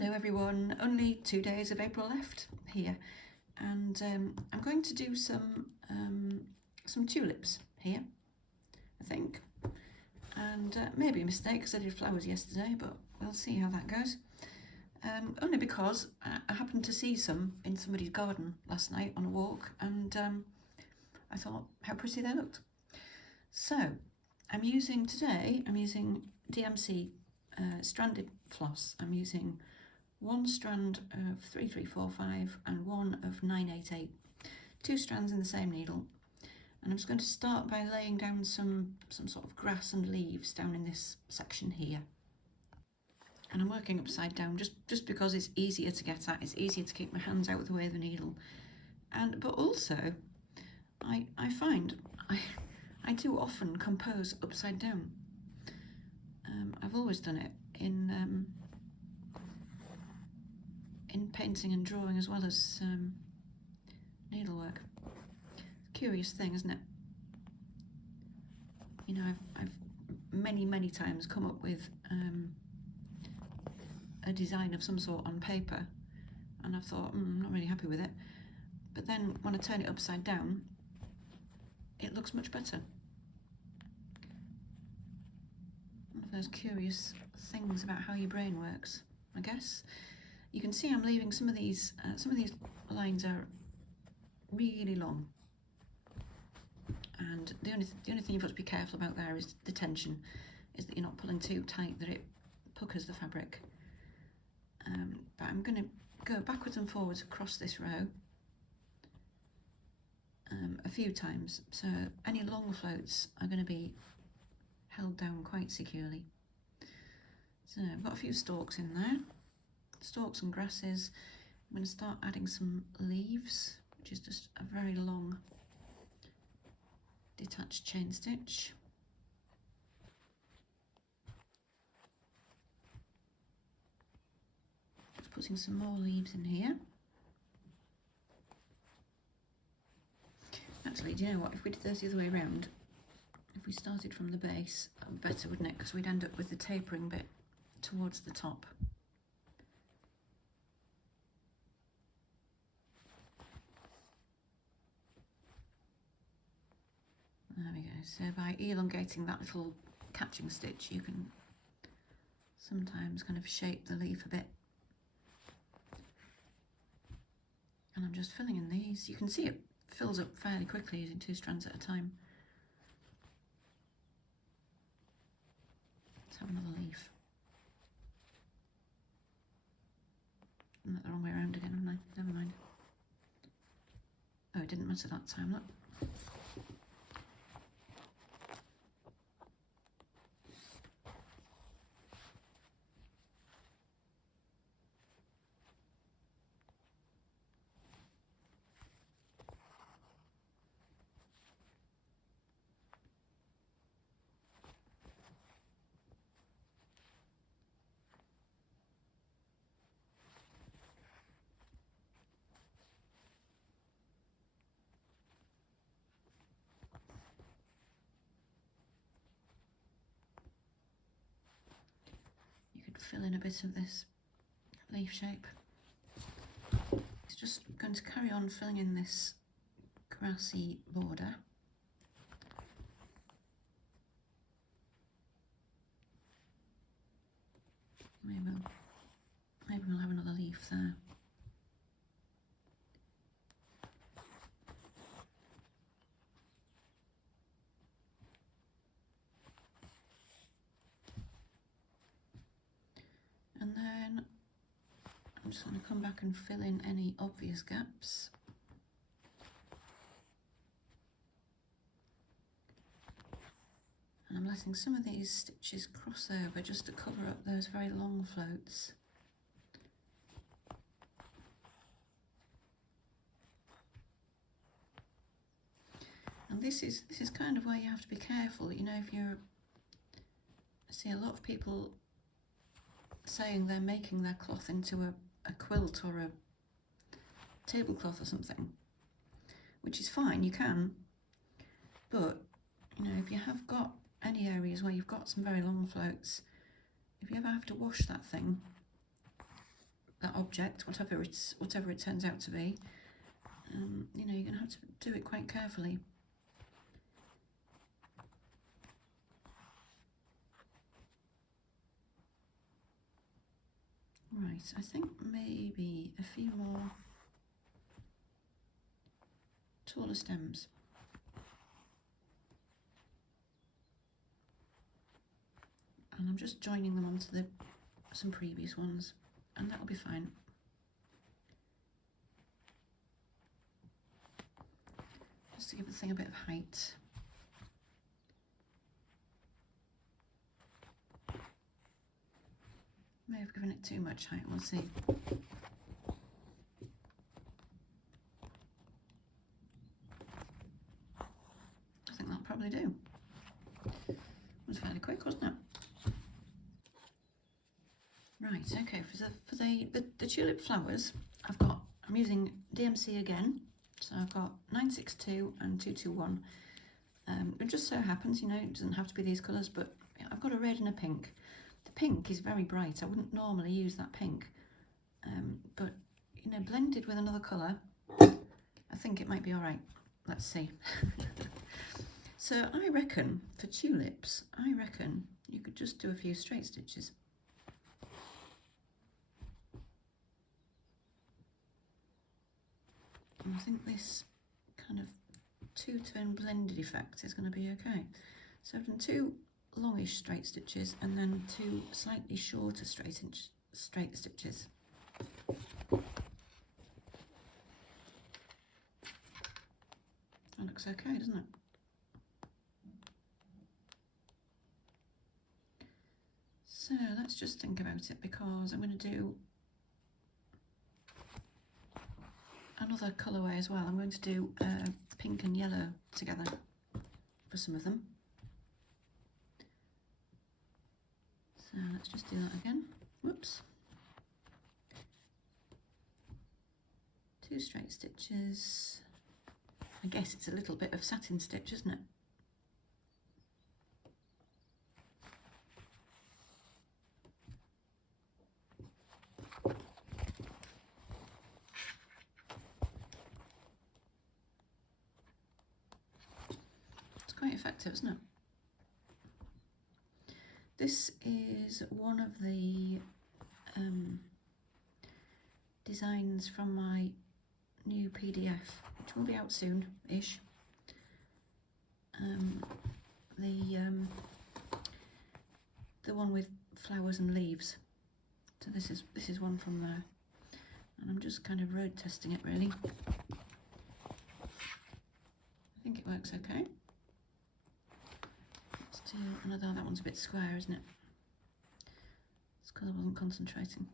Hello everyone, only 2 days of April left here, and I'm going to do some tulips here, I think, and maybe a mistake because I did flowers yesterday, but we'll see how that goes. Only because I happened to see some in somebody's garden last night on a walk, and I thought how pretty they looked. So I'm using DMC stranded floss. I'm using one strand of 3345 and one of 988, two strands in the same needle, and I'm just going to start by laying down some sort of grass and leaves down in this section here. And I'm working upside down just because it's easier to get at, it's easier to keep my hands out of the way of the needle, but also I find I do often compose upside down. I've always done it in painting and drawing as well as needlework. Curious thing, isn't it? You know, I've many times come up with a design of some sort on paper, and I've thought, I'm not really happy with it. But then when I turn it upside down, it looks much better. One of those curious things about how your brain works, I guess. You can see I'm leaving some of these lines are really long, and the only thing you've got to be careful about there is the tension, is that you're not pulling too tight that it puckers the fabric. But I'm going to go backwards and forwards across this row a few times, so any long floats are going to be held down quite securely. So I've got a few stalks in there. Stalks and grasses. I'm going to start adding some leaves, which is just a very long detached chain stitch. Just putting some more leaves in here. Actually, do you know what, if we did those the other way around, if we started from the base, that would be better, wouldn't it? Because we'd end up with the tapering bit towards the top. There we go. So by elongating that little catching stitch, you can sometimes kind of shape the leaf a bit. And I'm just filling in these. You can see it fills up fairly quickly using 2 strands at a time. Let's have another leaf. I'm not the wrong way around again, haven't I? Never mind. Oh, it didn't matter that time, look. Fill in a bit of this leaf shape. It's just going to carry on filling in this grassy border. Maybe we'll have another leaf there. And then I'm just going to come back and fill in any obvious gaps. And I'm letting some of these stitches cross over just to cover up those very long floats. And this is kind of where you have to be careful, you know, if I see a lot of people saying they're making their cloth into a quilt or a tablecloth or something, which is fine, you can, but you know, if you have got any areas where you've got some very long floats, if you ever have to wash that thing, object, whatever it turns out to be, you know, you're going to have to do it quite carefully. Right, I think maybe a few more taller stems. And I'm just joining them onto some previous ones, and that'll be fine. Just to give the thing a bit of height. May have given it too much height, we'll see. I think that'll probably do. It was fairly quick, wasn't it? Right, okay, for the tulip flowers, I'm using DMC again. So I've got 962 and 221. It just so happens, you know, it doesn't have to be these colours, but I've got a red and a pink. The pink is very bright. I wouldn't normally use that pink, but you know, blended with another colour, I think it might be all right. Let's see. So I reckon for tulips, you could just do a few straight stitches. And I think this kind of two-tone blended effect is going to be okay. So I've done 2 longish straight stitches and then 2 slightly shorter straight stitches. That looks okay, doesn't it? So let's just think about it, because I'm going to do another colourway as well. I'm going to do pink and yellow together for some of them. So let's just do that again. Whoops. 2 straight stitches. I guess it's a little bit of satin stitch, isn't it? It's quite effective, isn't it? This is one of the designs from my new PDF, which will be out soon-ish. The one with flowers and leaves. So this is one from there, and I'm just kind of road testing it really. I think it works okay. Let's do another. That one's a bit square, isn't it? It's because I wasn't concentrating.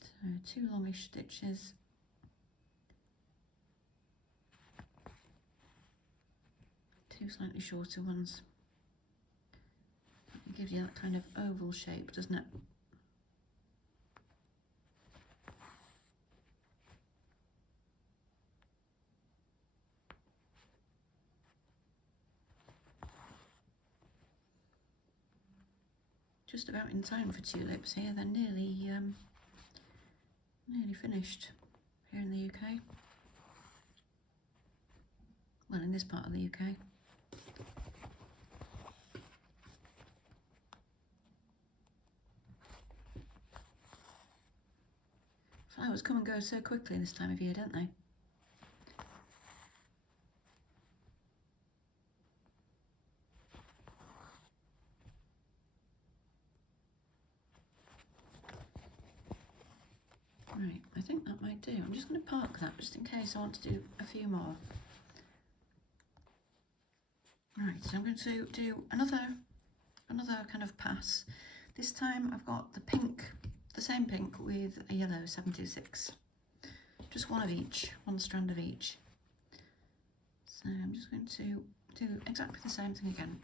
So 2 longish stitches. 2 slightly shorter ones. It gives you that kind of oval shape, doesn't it? Just about in time for tulips here. They're nearly finished here in the UK. Well, in this part of the UK. Flowers come and go so quickly this time of year, don't they? Right, I think that might do. I'm just going to park that just in case I want to do a few more. Right, so I'm going to do another kind of pass. This time I've got the pink, the same pink with a yellow 726. Just one of each, one strand of each. So I'm just going to do exactly the same thing again.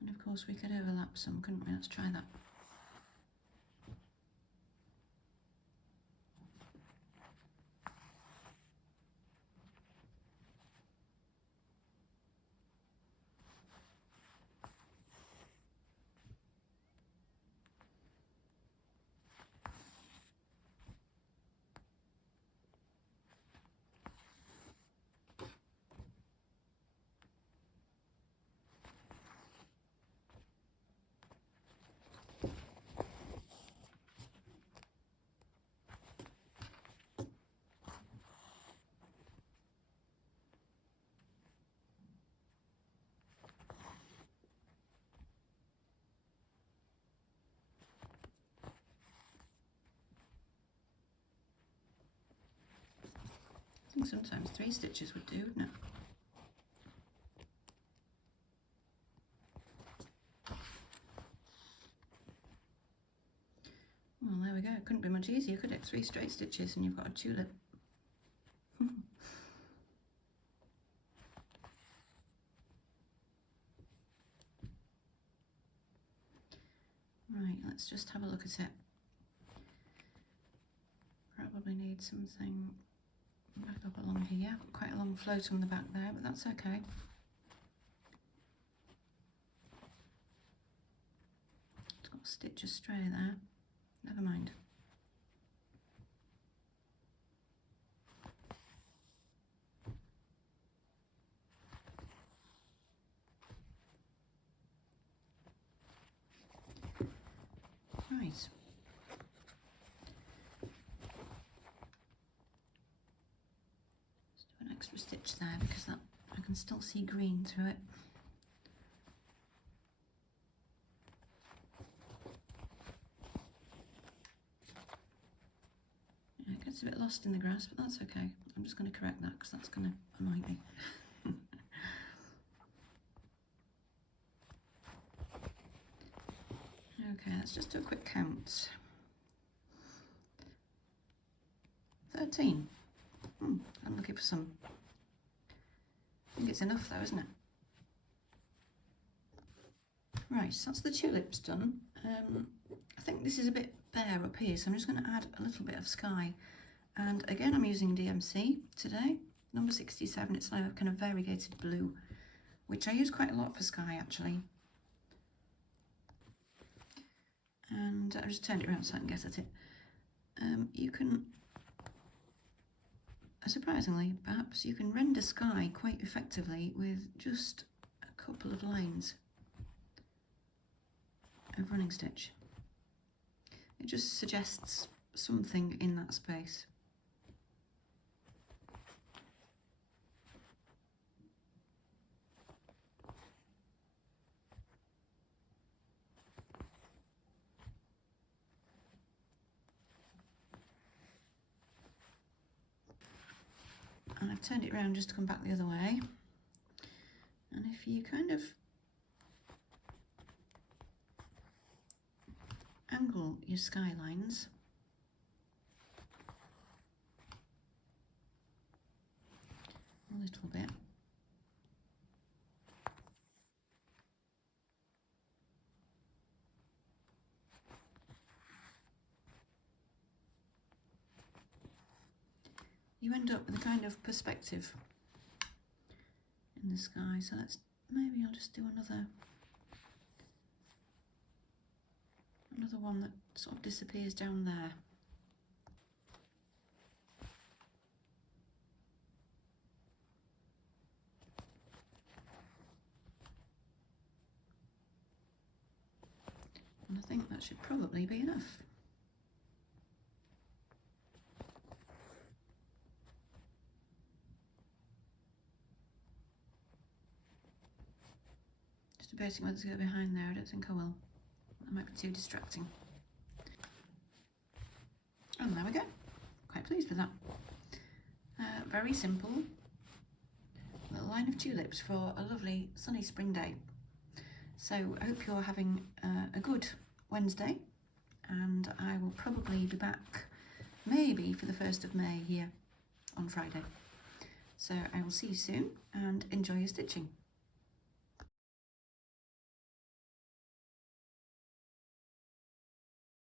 And of course we could overlap some, couldn't we? Let's try that. think sometimes 3 stitches would do, wouldn't it? Well, there we go. It couldn't be much easier, could it? 3 straight stitches and you've got a tulip. Right, let's just have a look at it. Probably need something back up along here. Quite a long float on the back there, but that's okay. It's got a stitch astray there. Never mind. Right. Let's do an extra stitch there because that I can still see green through it. Yeah, it gets a bit lost in the grass, but that's okay. I'm just going to correct that because that's going to annoy me. Okay, let's just do a quick count. 13. I'm looking for some. I think it's enough though, isn't it? Right, so that's the tulips done. I think this is a bit bare up here, so I'm just going to add a little bit of sky. And again, I'm using DMC today, number 67. It's like a kind of variegated blue, which I use quite a lot for sky actually. And I just turned it around so I can get at it. You can, surprisingly, perhaps you can render sky quite effectively with just a couple of lines of running stitch. It just suggests something in that space. And I've turned it around just to come back the other way. And if you kind of angle your sky lines, a little bit, you end up with a kind of perspective in the sky. So maybe I'll just do another one that sort of disappears down there. And I think that should probably be enough. Just debating whether to go behind there. I don't think I will. That might be too distracting. And there we go. Quite pleased with that. Very simple little line of tulips for a lovely sunny spring day. So I hope you're having a good Wednesday, and I will probably be back maybe for the 1st of May here on Friday. So I will see you soon and enjoy your stitching.